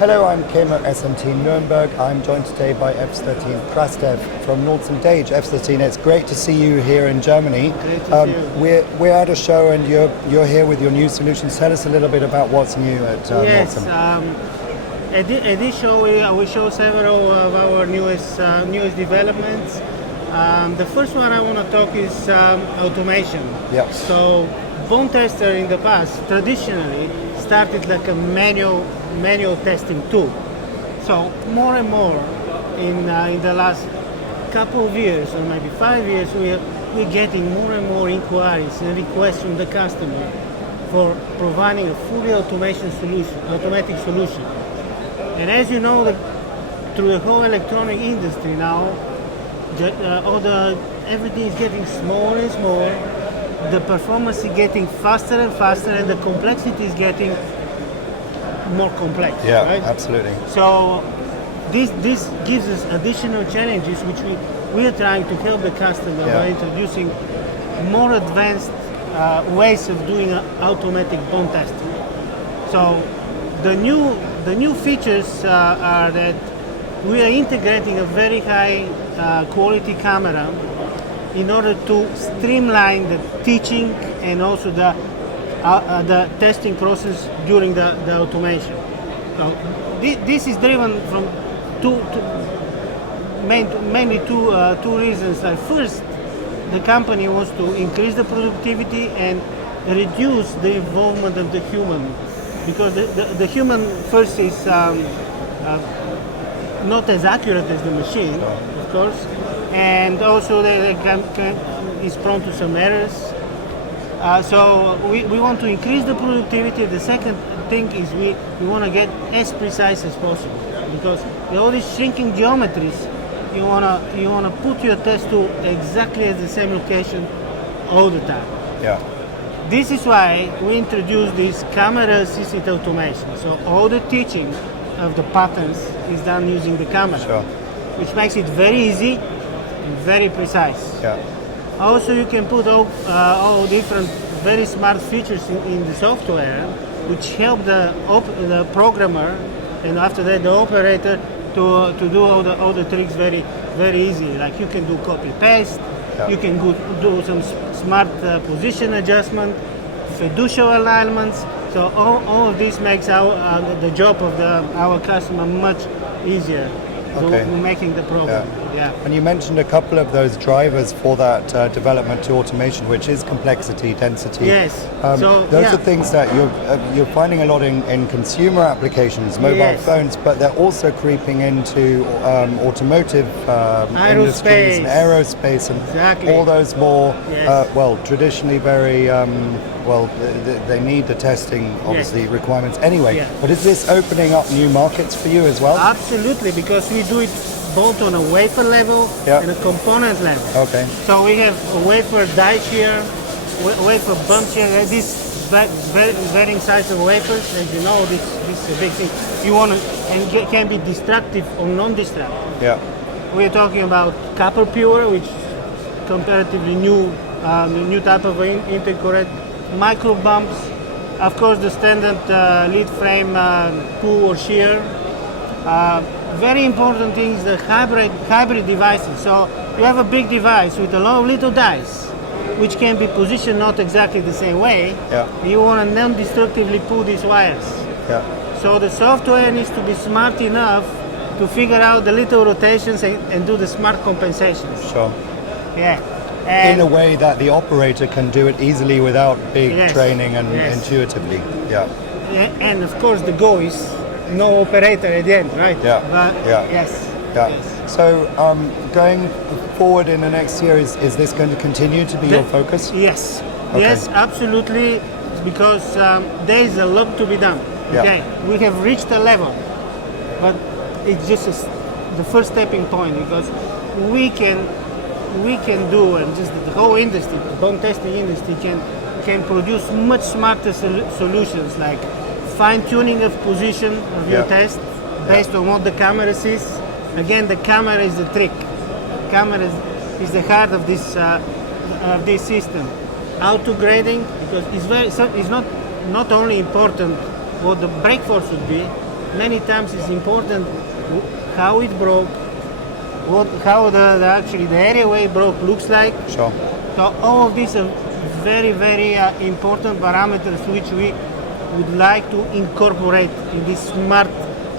Hello, I'm Kim at SMT Nuremberg. I'm joined today by Evstatin Krastev from Nordson DAGE. Evstatin, it's great to see you here in Germany. Great to see you. We're at a show and you're here with your new solutions. Tell us a little bit about what's new at Nordson. At this show we show several of our newest developments. The first one I want to talk is automation. Yeah. So bone tester in the past traditionally started like a manual testing tool. So more and more in the last couple of years or maybe 5 years we're getting more and more inquiries and requests from the customer for providing a fully automatic solution. And as you know, through the whole electronic industry now, everything is getting smaller and smaller. The performance is getting faster and faster, and the complexity is getting more complex. Yeah, right? absolutely. So this gives us additional challenges, which we are trying to help the customer by introducing more advanced ways of doing automatic bone testing. So the new features are that we are integrating a very high quality camera in order to streamline the teaching and also the testing process during the automation. So this is driven from mainly two reasons. First, the company wants to increase the productivity and reduce the involvement of the human, because the human first is not as accurate as the machine, of course, and also they is prone to some errors. So we want to increase the productivity. The second thing is we want to get as precise as possible, because with all these shrinking geometries, you wanna put your test tool exactly at the same location all the time. Yeah. This is why we introduced this camera-assisted automation. So all the teaching of the patterns is done using the camera, which makes it very easy and very precise. Yeah. Also, you can put all different very smart features in the software, which help the programmer and after that the operator to do all the tricks very easy. Like you can do copy paste, you can do some smart position adjustment, fiducial alignments. So all of this makes the job of our customer much easier. Making the program. Yeah. And you mentioned a couple of those drivers for that development to automation, which is complexity, density. Yes. Those are things that you're finding a lot in consumer applications, mobile phones, but they're also creeping into automotive industries and aerospace and all those more traditionally very they need the testing obviously requirements anyway. Yeah. But is this opening up new markets for you as well? Absolutely, because we do it both on a wafer level and a component level. Okay. So we have a wafer dice here, wafer bumps here. This varying size of wafers. As you know, this is a big thing. You want to, and can be destructive or non-destructive. Yeah. We're talking about copper pure, which is comparatively new type of intercorrect. Micro bumps, of course, the standard lead frame pull or shear. Very important thing is the hybrid devices. So you have a big device with a lot of little dice, which can be positioned not exactly the same way. Yeah. You want to non-destructively pull these wires. Yeah. So the software needs to be smart enough to figure out the little rotations and do the smart compensations. Sure. Yeah. In a way that the operator can do it easily without big training and intuitively. Yeah. And of course the goal is no operator at the end, right? Yeah. But yes. So going forward in the next year, is this going to continue to be your focus? Yes. Okay. Yes, absolutely, because there is a lot to be done. Okay. We have reached a level, but it's just the first stepping point, because we can do, and just the whole industry, the bone testing industry can produce much smarter solutions, like fine-tuning of position of your test based on what the camera sees. Again, the camera is the trick. Camera is the heart of this system. Auto grading, because it's not only important what the brake force would be, many times it's important how it broke, how actually the area where it broke looks like. Sure. So all of these are very, very important parameters which we would like to incorporate in this smart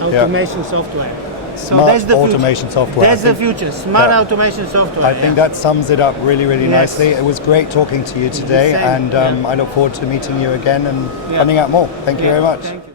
automation software. So Smart that's the automation future. software. That's the future. Smart automation software. I think that sums it up really, really Yes. nicely. It was great talking to you today, Same, and yeah. I look forward to meeting you again and finding out more. Thank you very much. Thank you.